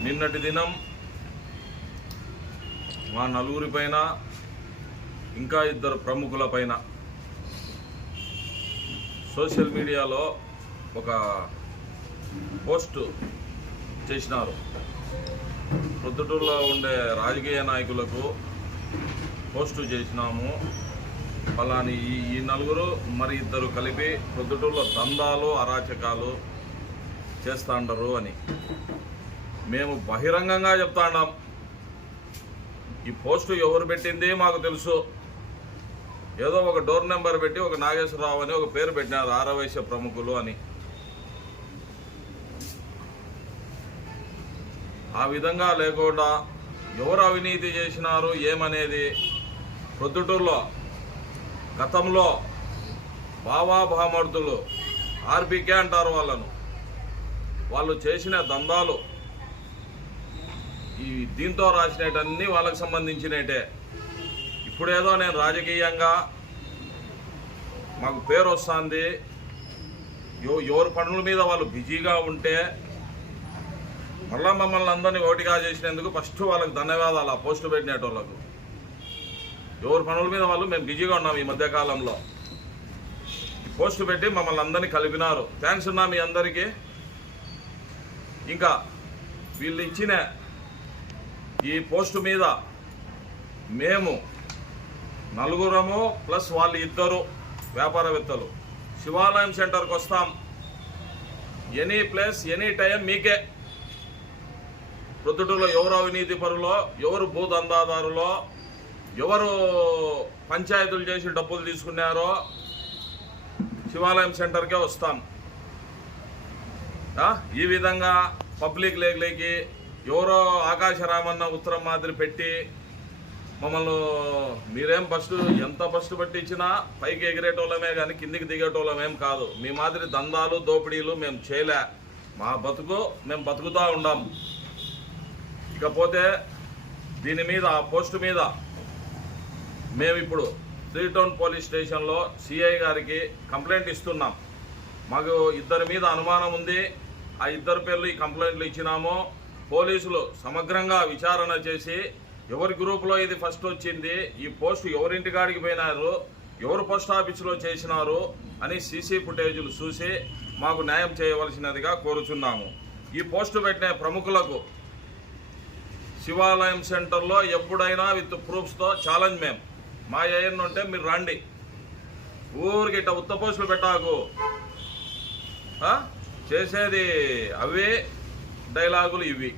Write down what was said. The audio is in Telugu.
నిన్నటి దినం మా నలుగురి పైన ఇంకా ఇద్దరు ప్రముఖుల పైన సోషల్ మీడియాలో ఒక పోస్ట్ చేసినారు. ప్రొద్దుటూరులో ఉండే రాజకీయ నాయకులకు పోస్టు చేసినాము. ఫలాని ఈ ఈ నలుగురు మరి ఇద్దరు కలిపి ప్రొద్దుటూరులో దందాలు అరాచకాలు చేస్తాండరు అని. మేము బహిరంగంగా చెప్తాండాం ఈ పోస్టు ఎవరు పెట్టింది మాకు తెలుసు. ఏదో ఒక డోర్ నెంబర్ పెట్టి ఒక నాగేశ్వరరావు అని ఒక పేరు పెట్టినారు ఆరవైశ్య ప్రముఖులు అని. ఆ విధంగా లేకుండా ఎవరు అవినీతి చేసినారు ఏమనేది ప్రొద్దుటూరులో గతంలో బావా భామర్దులు ఆర్బీకే అంటారు వాళ్ళను. వాళ్ళు చేసిన దందాలు ఈ దీంతో రాసినటన్నీ వాళ్ళకి సంబంధించినట్టే ఇప్పుడేదో నేను రాజకీయంగా మాకు పేరు వస్తుంది. ఎవరి పనుల మీద వాళ్ళు బిజీగా ఉంటే మళ్ళా మమ్మల్ని అందరినీ ఓటిగా చేసినందుకు ఫస్ట్ వాళ్ళకి ధన్యవాదాలు ఆ పోస్టు పెట్టినటోళ్ళకు. ఎవరి పనుల మీద వాళ్ళు మేము బిజీగా ఉన్నాం ఈ మధ్యకాలంలో పోస్టు పెట్టి మమ్మల్ని అందరినీ కలిపినారు. థ్యాంక్స్ ఉన్నా మీ అందరికీ. ఇంకా వీళ్ళు ఇచ్చిన ఈ పోస్టు మీద మేము నలుగురము ప్లస్ వాళ్ళు ఇద్దరు వ్యాపారవేత్తలు. శివాలయం సెంటర్కి వస్తాం. ఎనీ ప్లేస్ ఎనీ టైం మీకే. ప్రొద్దుటూరులో ఎవరు అవినీతి పరులో ఎవరు భూదందాదారులో ఎవరు పంచాయతీలు చేసి డబ్బులు తీసుకున్నారో శివాలయం సెంటర్కే వస్తాం. ఈ విధంగా పబ్లిక్ లేకలేకి ఎవరో ఆకాశరామన్న ఉత్తరం మాదిరి పెట్టి మమ్మల్ని మీరేం ఫస్ట్ ఎంత ఫస్ట్ పట్టి ఇచ్చినా పైకి ఎగిరేటోళ్ళమే కానీ కిందికి దిగేటోళ్ళమేం కాదు. మీ మాదిరి దందాలు దోపిడీలు మేము చేయలే. మా బతుకు మేము బతుకుతూ ఉన్నాం ఇకపోతే దీని మీద ఆ పోస్టు మీద మేము ఇప్పుడు త్రీ టౌన్ పోలీస్ స్టేషన్లో సిఐ గారికి కంప్లైంట్ ఇస్తున్నాం. మాకు ఇద్దరి మీద అనుమానం ఉంది. ఆ ఇద్దరు పేర్లు ఈ కంప్లైంట్లు ఇచ్చినాము. పోలీసులు సమగ్రంగా విచారణ చేసి ఎవరి గ్రూపులో ఇది ఫస్ట్ వచ్చింది ఈ పోస్టు ఎవరింటి కాడికి పోయినారు ఎవరు పోస్ట్ ఆఫీసులో చేసినారు అని సీసీ ఫుటేజీలు చూసి మాకు న్యాయం చేయవలసినదిగా కోరుచున్నాము. ఈ పోస్టు పెట్టిన ప్రముఖులకు శివాలయం సెంటర్లో ఎప్పుడైనా విత్ ప్రూఫ్స్తో ఛాలెంజ్ మేము మా ఏఎన్ ఉంటే మీరు రండి. ఊరికి ఇట్ట ఉత్త పోస్టులు పెట్టాకు. చేసేది అవే. డైలాగులు ఇవి.